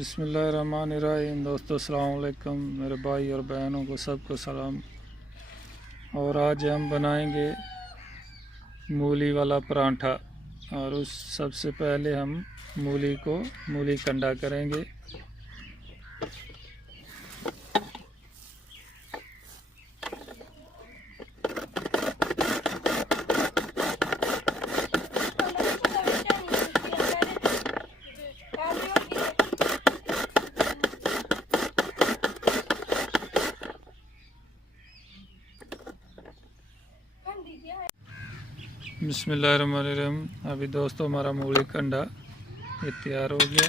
बिस्मिल्लाहिर्रहमानिर्रहीम। दोस्तों अस्सलाम वालेकुम, मेरे भाई और बहनों को सबको सलाम। और आज हम बनाएंगे मूली वाला परांठा। और उस सबसे पहले हम मूली कंडा करेंगे। बिस्मिल्लाहिर्रहमानिर्रहीम। अभी दोस्तों हमारा मूली कंडा ये तैयार हो गया।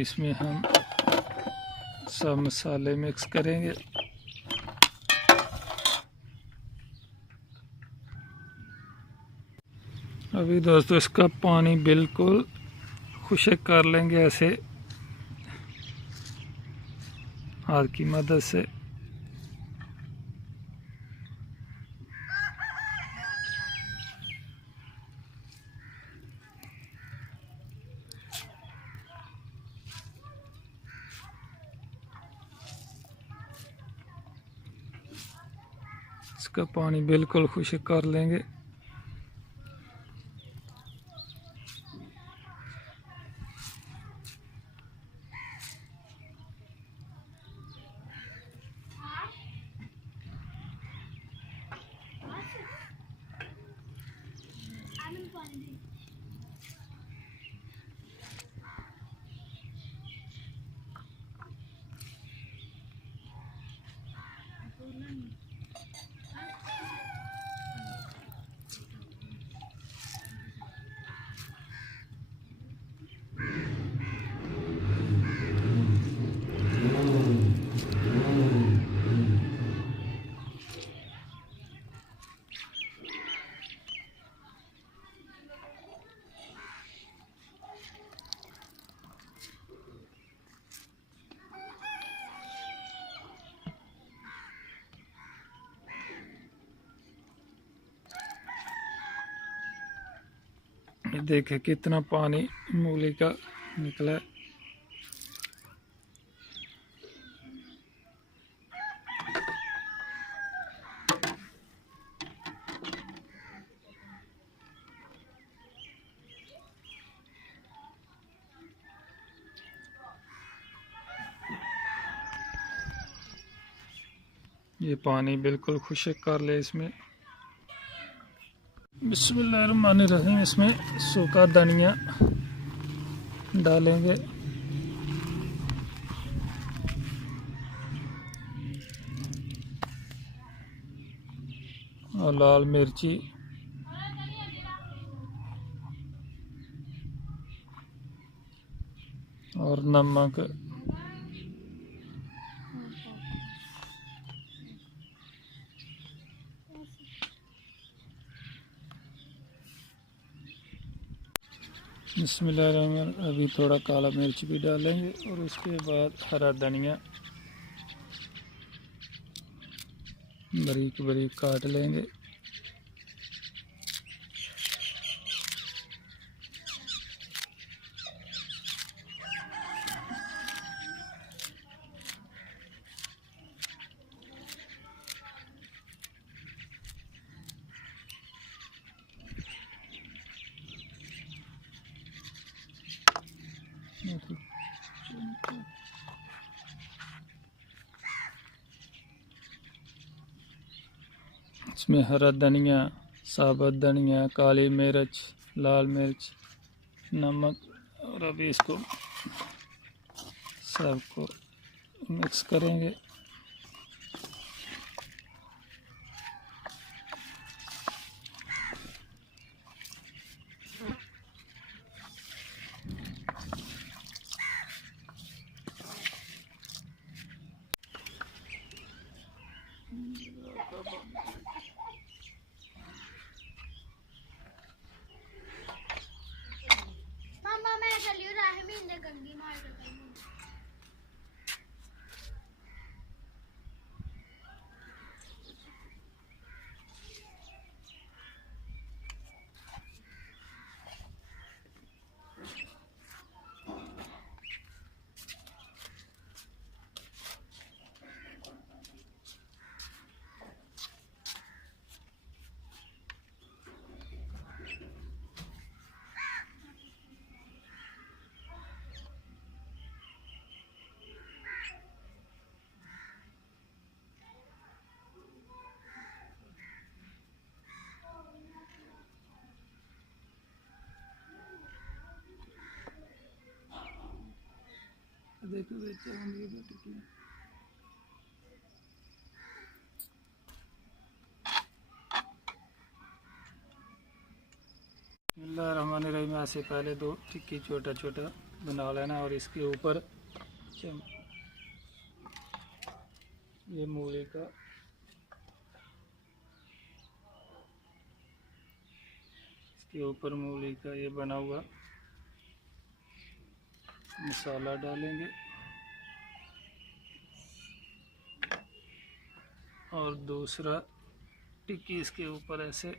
इसमें हम सब मसाले मिक्स करेंगे। अभी दोस्तों इसका पानी बिल्कुल खुश्क कर लेंगे ऐसे हाथ की मदद से। इसका पानी बिल्कुल खुश्क कर लेंगे। ये देखे कितना पानी मूली का निकला है। ये पानी बिल्कुल खुश्क कर ले इसमें। बिस्मिल्लाहिर्रहमानिर्रहीम। इसमें सूखा धनिया डालेंगे और लाल मिर्ची और नमक। बिस्मिल्लाहिर्रहमानिर्रहीम। अभी थोड़ा काला मिर्च भी डालेंगे और उसके बाद हरा धनिया बारीक बारीक काट लेंगे। इसमें हरा धनिया, साबुत धनिया, काली मिर्च, लाल मिर्च, नमक और अभी इसको सबको मिक्स करेंगे। चलियो राह में इंदे गंदी मार करता हूँ। देखो बेचा होंगे टिक्की। बिस्मिल्लाहिर्रहमानिर्रहीम। से पहले 2 टिक्की छोटा छोटा बना लेना और इसके ऊपर ये मूली का इसके ऊपर मूली का ये बना हुआ मसाला डालेंगे और दूसरा टिक्की इसके ऊपर ऐसे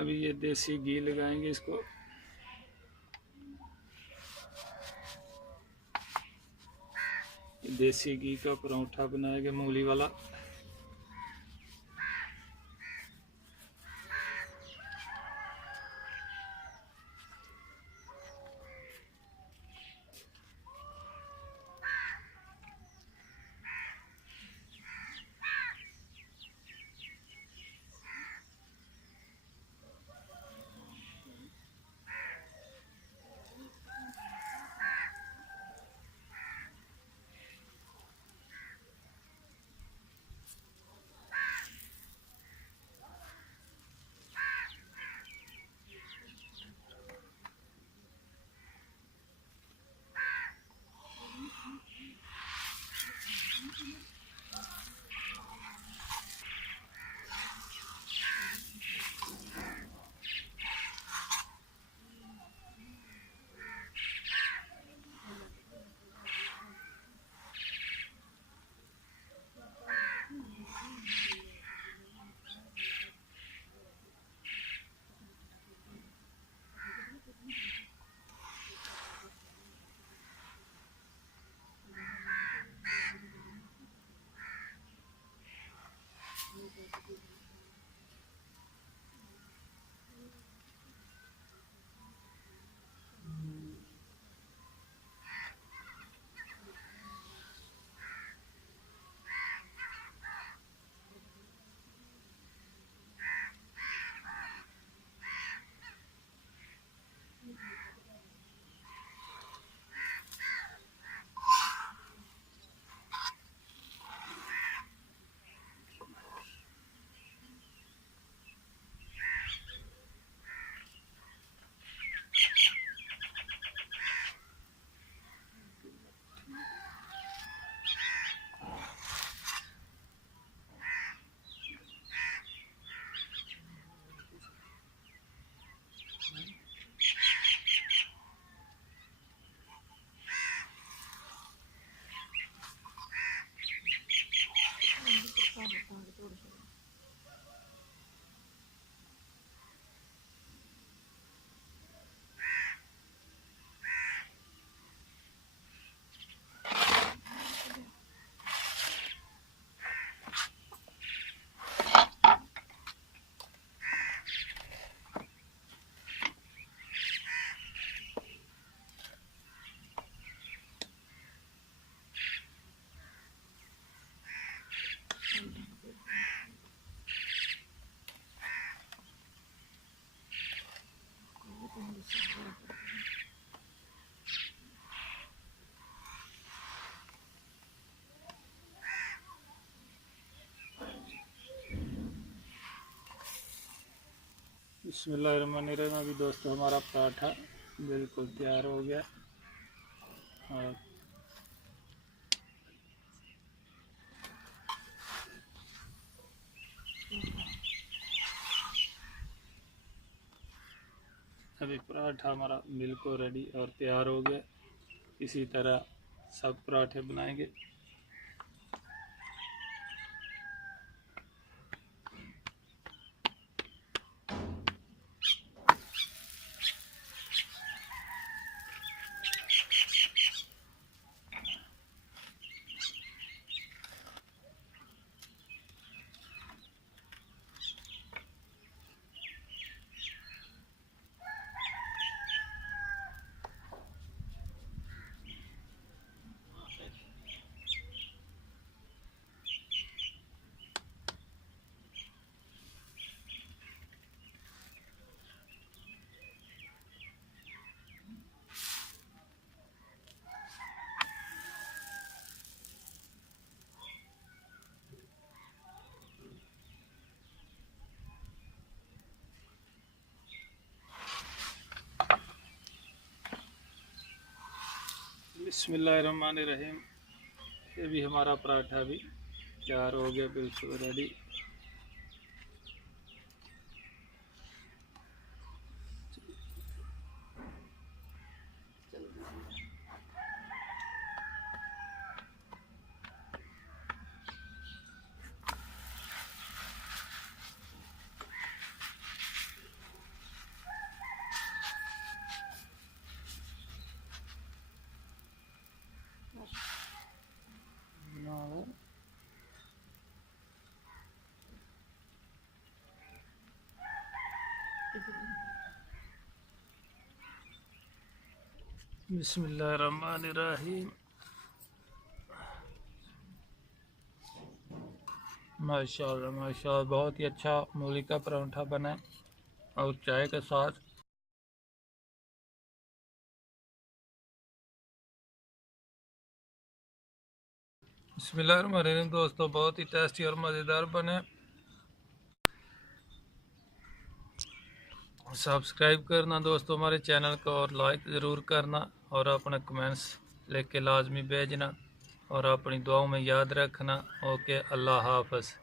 अभी ये देसी घी लगाएंगे इसको। देसी घी का परांठा बनाएंगे मूली वाला। बिस्मिल्लाहिर्रहमानिर्रहीम। अभी दोस्तों हमारा पराठा बिल्कुल तैयार हो गया और अभी पराठा हमारा बिल्कुल रेडी और तैयार हो गया। इसी तरह सब पराठे बनाएंगे। बिस्मिल्लाहिर्रहमानिर्रहीम। ये भी हमारा पराठा भी तैयार हो गया, बिल्कुल रेडी। बिस्मिल्लाहिर्रहमानिर्रहीम। माशाल्लाह माशाल्लाह, बहुत ही अच्छा मूली का पराठा बना और चाय के साथ। बिस्मिल्लाहिर्रहमानिर्रहीम दोस्तों, बहुत ही टेस्टी और मज़ेदार बने। सब्सक्राइब करना दोस्तों हमारे चैनल को और लाइक ज़रूर करना और अपने कमेंट्स लेके लाजमी भेजना और अपनी दुआओं में याद रखना। ओके, अल्लाह हाफ़िज़।